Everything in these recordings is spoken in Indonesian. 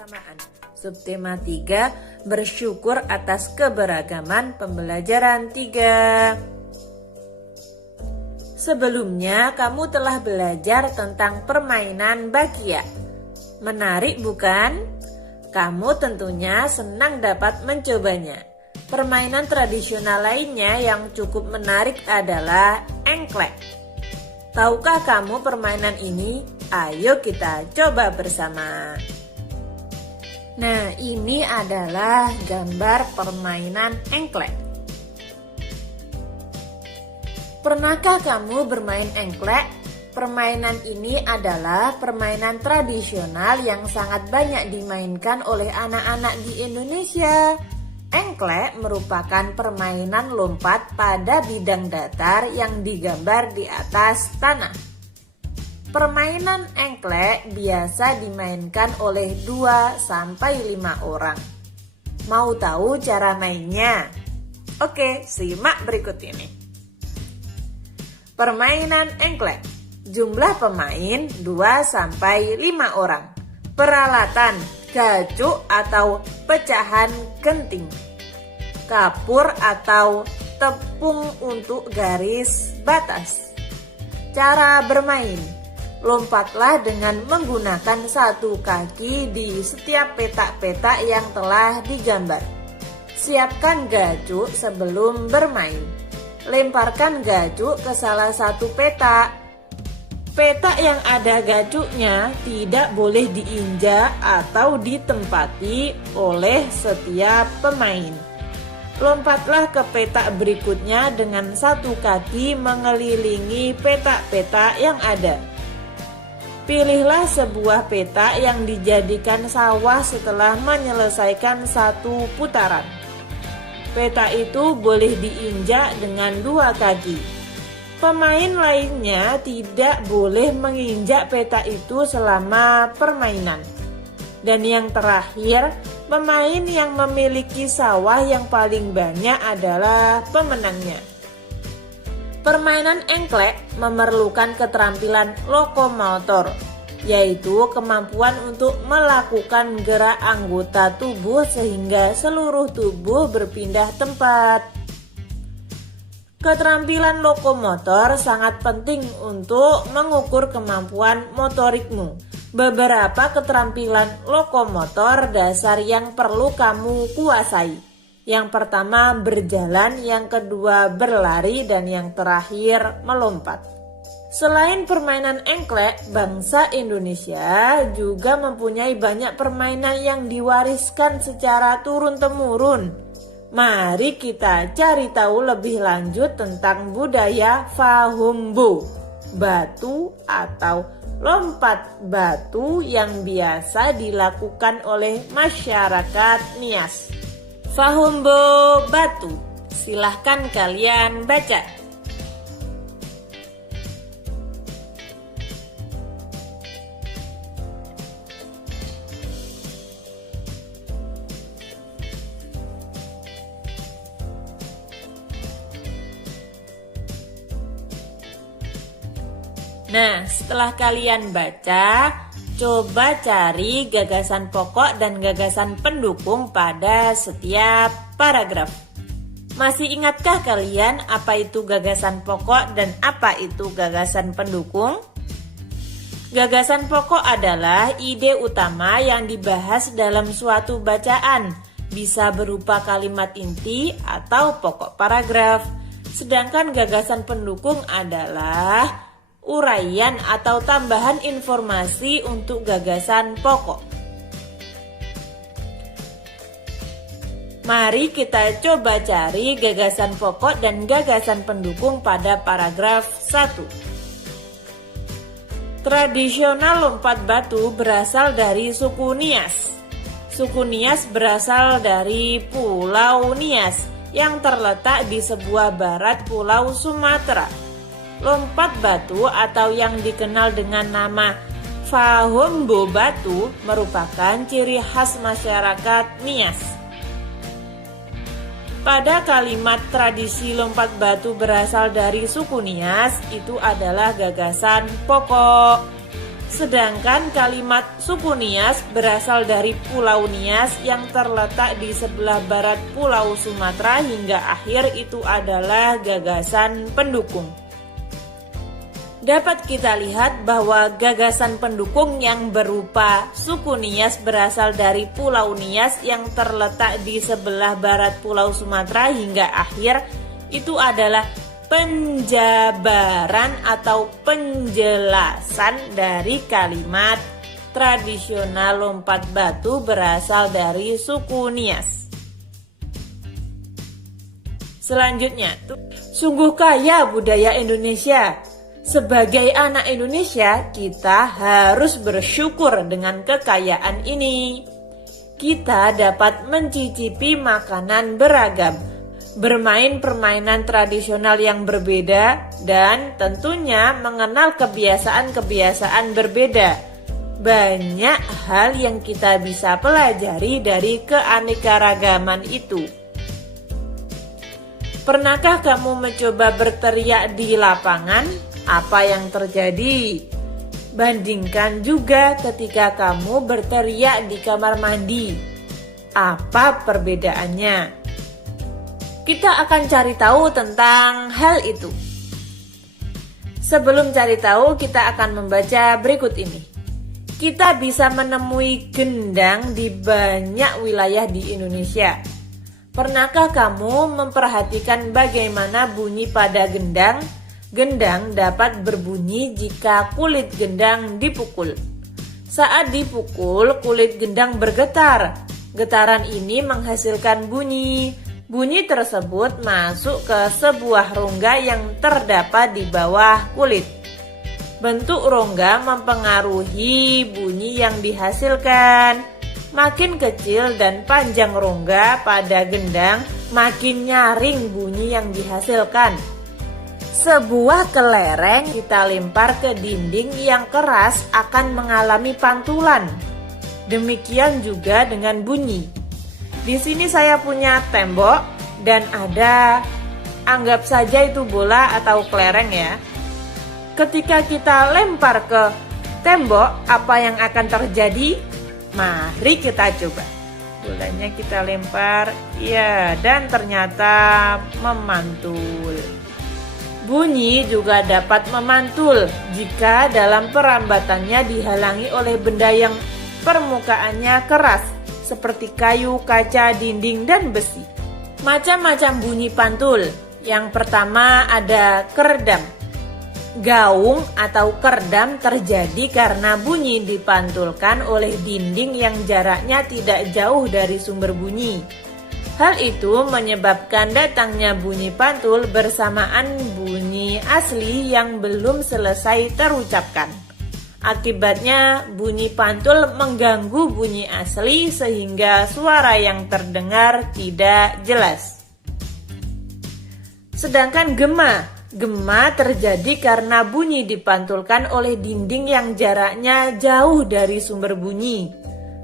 kebersamaan. Subtema 3, bersyukur atas keberagaman pembelajaran 3. Sebelumnya kamu telah belajar tentang permainan bakia. Menarik bukan? Kamu tentunya senang dapat mencobanya. Permainan tradisional lainnya yang cukup menarik adalah engklek. Tahukah kamu permainan ini? Ayo kita coba bersama. Nah, ini adalah gambar permainan engklek. Pernahkah kamu bermain engklek? Permainan ini adalah permainan tradisional yang sangat banyak dimainkan oleh anak-anak di Indonesia. Engklek merupakan permainan lompat pada bidang datar yang digambar di atas tanah. Permainan engklek biasa dimainkan oleh 2-5 orang. Mau tahu cara mainnya? Oke, simak berikut ini. Permainan engklek. Jumlah pemain 2-5 orang. Peralatan gacuk atau pecahan genting. Kapur atau tepung untuk garis batas. Cara bermain. Lompatlah dengan menggunakan satu kaki di setiap petak-petak yang telah digambar. Siapkan gacuk sebelum bermain. Lemparkan gacuk ke salah satu petak. Petak yang ada gacuknya tidak boleh diinjak atau ditempati oleh setiap pemain. Lompatlah ke petak berikutnya dengan satu kaki mengelilingi petak-petak yang ada. Pilihlah sebuah petak yang dijadikan sawah setelah menyelesaikan satu putaran. Petak itu boleh diinjak dengan 2 kaki. Pemain lainnya tidak boleh menginjak petak itu selama permainan. Dan yang terakhir, pemain yang memiliki sawah yang paling banyak adalah pemenangnya. Permainan engklek memerlukan keterampilan lokomotor, yaitu kemampuan untuk melakukan gerak anggota tubuh sehingga seluruh tubuh berpindah tempat. Keterampilan lokomotor sangat penting untuk mengukur kemampuan motorikmu. Beberapa keterampilan lokomotor dasar yang perlu kamu kuasai. Yang pertama berjalan, yang kedua berlari, dan yang terakhir melompat. Selain permainan engklek, bangsa Indonesia juga mempunyai banyak permainan yang diwariskan secara turun-temurun. Mari kita cari tahu lebih lanjut tentang budaya Fahumbo, batu atau lompat batu yang biasa dilakukan oleh masyarakat Nias. Fahumbo batu, silahkan kalian baca. Nah, setelah kalian baca, coba cari gagasan pokok dan gagasan pendukung pada setiap paragraf. Masih ingatkah kalian apa itu gagasan pokok dan apa itu gagasan pendukung? Gagasan pokok adalah ide utama yang dibahas dalam suatu bacaan, bisa berupa kalimat inti atau pokok paragraf. Sedangkan gagasan pendukung adalah uraian atau tambahan informasi untuk gagasan pokok. Mari kita coba cari gagasan pokok dan gagasan pendukung pada paragraf 1. Tradisional lompat batu berasal dari suku Nias. Suku Nias berasal dari Pulau Nias yang terletak di sebelah barat Pulau Sumatera. Lompat batu atau yang dikenal dengan nama Fahumbo batu merupakan ciri khas masyarakat Nias. Pada kalimat tradisi lompat batu berasal dari suku Nias, itu adalah gagasan pokok. Sedangkan kalimat suku Nias berasal dari Pulau Nias yang terletak di sebelah barat Pulau Sumatera hingga akhir itu adalah gagasan pendukung. Dapat kita lihat bahwa gagasan pendukung yang berupa suku Nias berasal dari Pulau Nias yang terletak di sebelah barat Pulau Sumatera hingga akhir itu adalah penjabaran atau penjelasan dari kalimat tradisional lompat batu berasal dari suku Nias. Selanjutnya, sungguh kaya budaya Indonesia. Sebagai anak Indonesia, kita harus bersyukur dengan kekayaan ini. Kita dapat mencicipi makanan beragam, bermain permainan tradisional yang berbeda, dan tentunya mengenal kebiasaan-kebiasaan berbeda. Banyak hal yang kita bisa pelajari dari keanekaragaman itu. Pernahkah kamu mencoba berteriak di lapangan? Apa yang terjadi? Bandingkan juga ketika kamu berteriak di kamar mandi. Apa perbedaannya? Kita akan cari tahu tentang hal itu. Sebelum cari tahu, kita akan membaca berikut ini. Kita bisa menemui gendang di banyak wilayah di Indonesia. Pernahkah kamu memperhatikan bagaimana bunyi pada gendang? Gendang dapat berbunyi jika kulit gendang dipukul. Saat dipukul, kulit gendang bergetar. Getaran ini menghasilkan bunyi. Bunyi tersebut masuk ke sebuah rongga yang terdapat di bawah kulit. Bentuk rongga mempengaruhi bunyi yang dihasilkan. Makin kecil dan panjang rongga pada gendang, makin nyaring bunyi yang dihasilkan. Sebuah kelereng kita lempar ke dinding yang keras akan mengalami pantulan. Demikian juga dengan bunyi. Di sini saya punya tembok dan ada, anggap saja itu bola atau kelereng ya. Ketika kita lempar ke tembok, apa yang akan terjadi? Mari kita coba. Bolanya kita lempar, ya, dan ternyata memantul. Bunyi juga dapat memantul jika dalam perambatannya dihalangi oleh benda yang permukaannya keras, seperti kayu, kaca, dinding, dan besi. Macam-macam bunyi pantul. Yang pertama ada keredam. Gaung atau keredam terjadi karena bunyi dipantulkan oleh dinding yang jaraknya tidak jauh dari sumber bunyi. Hal itu menyebabkan datangnya bunyi pantul bersamaan bunyi asli yang belum selesai terucapkan. Akibatnya bunyi pantul mengganggu bunyi asli sehingga suara yang terdengar tidak jelas. Sedangkan gema terjadi karena bunyi dipantulkan oleh dinding yang jaraknya jauh dari sumber bunyi.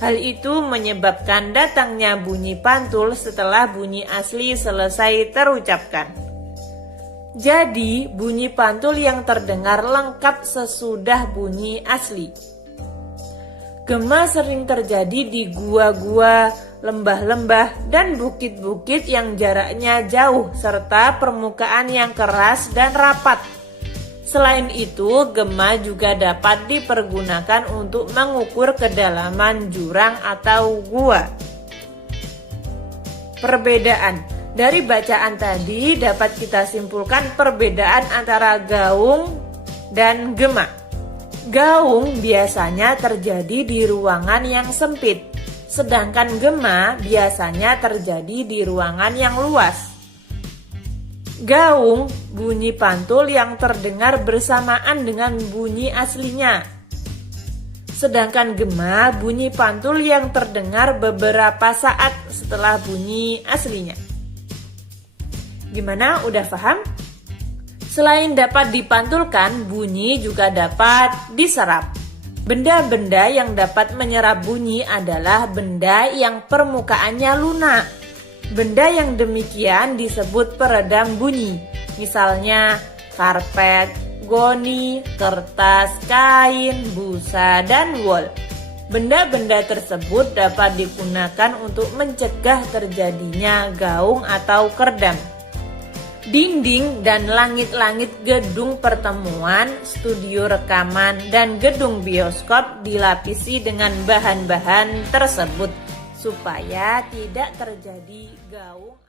Hal itu menyebabkan datangnya bunyi pantul setelah bunyi asli selesai terucapkan. Jadi, bunyi pantul yang terdengar lengkap sesudah bunyi asli. Gema sering terjadi di gua-gua, lembah-lembah, dan bukit-bukit yang jaraknya jauh serta permukaan yang keras dan rapat. Selain itu, gema juga dapat dipergunakan untuk mengukur kedalaman jurang atau gua. Perbedaan. Dari bacaan tadi dapat kita simpulkan perbedaan antara gaung dan gema. Gaung biasanya terjadi di ruangan yang sempit, sedangkan gema biasanya terjadi di ruangan yang luas. Gaung bunyi pantul yang terdengar bersamaan dengan bunyi aslinya. Sedangkan gema bunyi pantul yang terdengar beberapa saat setelah bunyi aslinya. Gimana, udah paham? Selain dapat dipantulkan, bunyi juga dapat diserap. Benda-benda yang dapat menyerap bunyi adalah benda yang permukaannya lunak. Benda yang demikian disebut peredam bunyi. Misalnya karpet, mahogoni, kertas, kain, busa, dan wol. Benda-benda tersebut dapat digunakan untuk mencegah terjadinya gaung atau kerdam. Dinding dan langit-langit gedung pertemuan, studio rekaman, dan gedung bioskop dilapisi dengan bahan-bahan tersebut supaya tidak terjadi gaung.